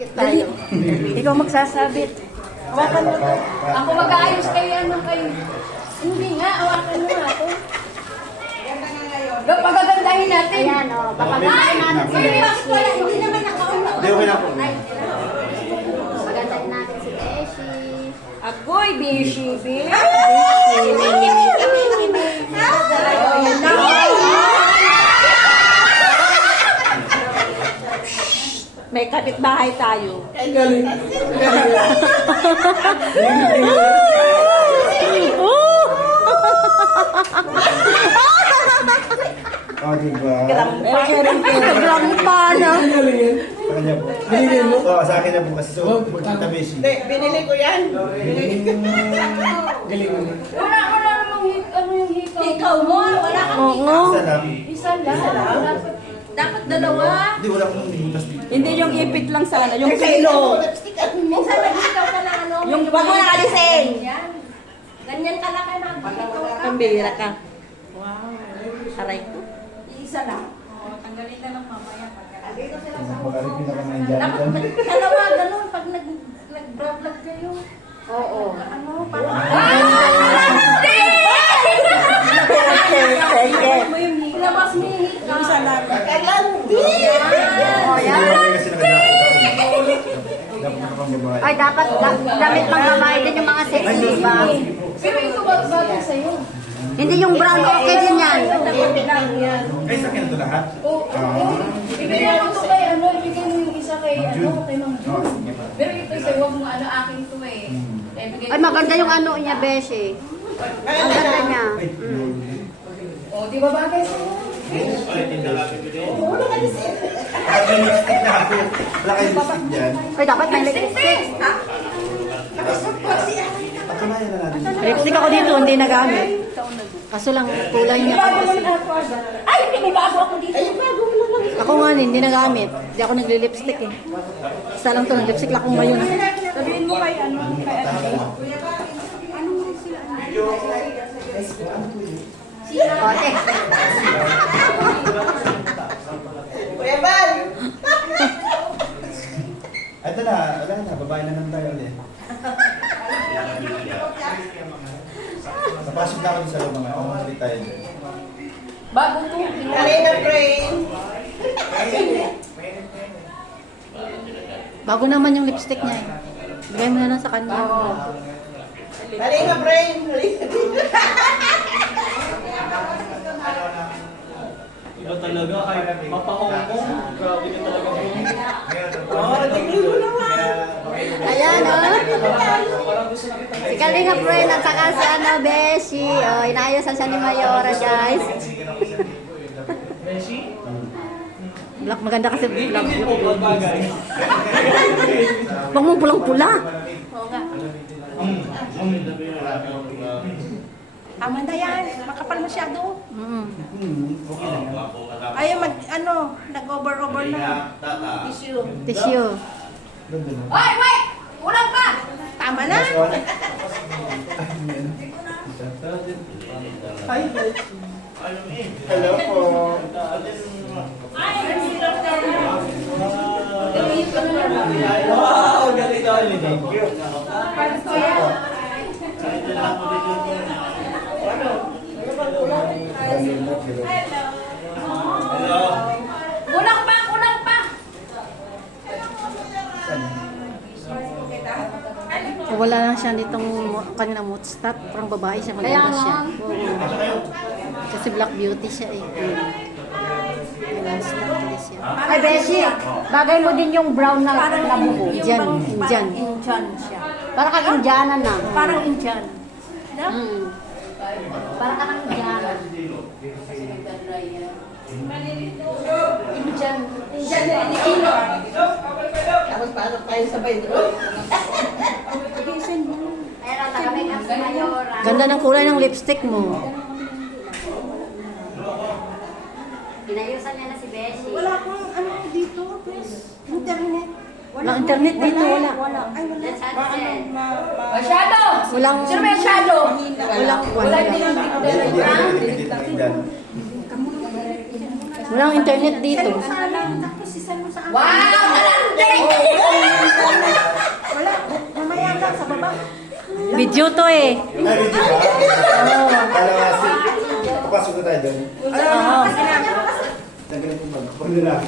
Dali. Ikaw magsasabit. Hawakan mo to. Ako mag-aayos kayo, ano kayo. Hindi nga, hawakan mo ako. Pagagandahin natin. Ayan, o. Papagandahin natin si Beshi. Hindi naman nakauna. Hindi, okay na po. Papagandahin natin si Beshi. Agoy, Beshi, Beshi. May kapitbahay tayo. Ang galing. Oh, diba? Grampa na. Ang galing yan. Sa kanya po. Binili mo? Oo, sa akin na po kasi. So, magkita Messi. Hindi, binili ko yan. Galing mo. Wala namang ano yung hikaw. Hikaw mo? Wala kang Oo. Isa lang. isa lang. Dapat dalawa. Hindi, wala akong butas dito. Hindi yung ipit lang sa ano, yung Kilo. kilo. Minsan naghikaw ka lang ano. Yung wag mo nakalising. Yan. Ganyan ka lang kayo naghikaw ka. Pambira ka. Wow. Aray ko. Isa lang. Tanggalin na lang mamaya. Mag-alipin na kami ng dyan. Dapat dalawa ganun pag nag-vlog kayo. Oo. Ano, parang... mo yung labas mo yung hikaw. Yung isa lang. O, yan. Kasi naka-jacket. Dapat nakapang babae. Ay, dapat damit pang babae din yung mga sexy, di ba? Pero ito bagay sa'yo. Hindi yung brown, okay din yan. Ay, sa akin na ito lahat? Ibigay mo ito kay ano, ibigay mo yung isa kay ano, kay Ma'am Oo, June. sige pa. Pero ito sa'yo, wag mo ano, akin to eh. Ay, maganda yung ano niya, Beshi. Ang ganda niya. O, di ba bagay sa'yo? Naka-lipstick na ako. Wala kayong lipstick dyan. Ay, dapat may lipstick. Patunayan na natin. Lipstick ako dito, hindi nagamit. Kaso lang, kulay niya. Ay, hindi may bago ako dito. Ako nga hindi nagamit. Hindi ako nagli-lipstick eh. Isa lang to, lipstick lang ko ngayon. Sabihin mo kay ano, kay ano. Ote. Kuya Bal! Ito na, wala na. Babae na naman tayo ulit. Napasok na ako sa loob mga. Ako ulit tayo dyan. Bago to. Karina Brain. Bago naman yung lipstick niya eh. Bigay mo na lang sa kanya. Karina Brain. Iba talaga, kahit mapahongkong, grabe ka talaga bro. Oh, tignan mo naman. Ayan, o. Parang gusto na kita. Si Kalinga Friend at saka si ano, Beshi. O, inaayosan siya ni Mayora, guys. Messi? Black, maganda kasi black. Hindi po bagay. Huwag mo pulang-pula. Oo nga. Tama na yan. Makapal masyado. Ayaw ano, nag-over na. Tissue. Tissue. Ganda na. Hoy, wait! Kulang pa! Tama na. Hello po. Wow, galing galing. Thank you. Kulang pa, kulang pa! Wala lang siya nitong kanilang mouthstop. Parang babae siya, maganda siya. Oo. Kasi black beauty siya eh. Walang stop din siya. Ay, Beshi, bagay mo din yung brown na labubo. Indian, Indian. Indian siya. Parang kang Indiana na. Parang Indian. No? Parang kang Indiana. Indian. Indian na iniino. Tapos paano tayo sabay doon? Ayan, o, taga-makeup si Mayora. Ganda ng kulay ng lipstick mo. Inayusan niya na si Beshi. Wala akong ano dito, please. Internet. Walang internet dito, wala. Ay, wala. Let's answer. Masyado! Walang, Sino may masyado? walang, Wala walang, din ang Tingnan. walang internet dito. Wow! Malandi! Video to eh. Ay, video ba? Kalawasi. Papasok na tayo doon. Oo. Tagal po ba? Pag lalaki.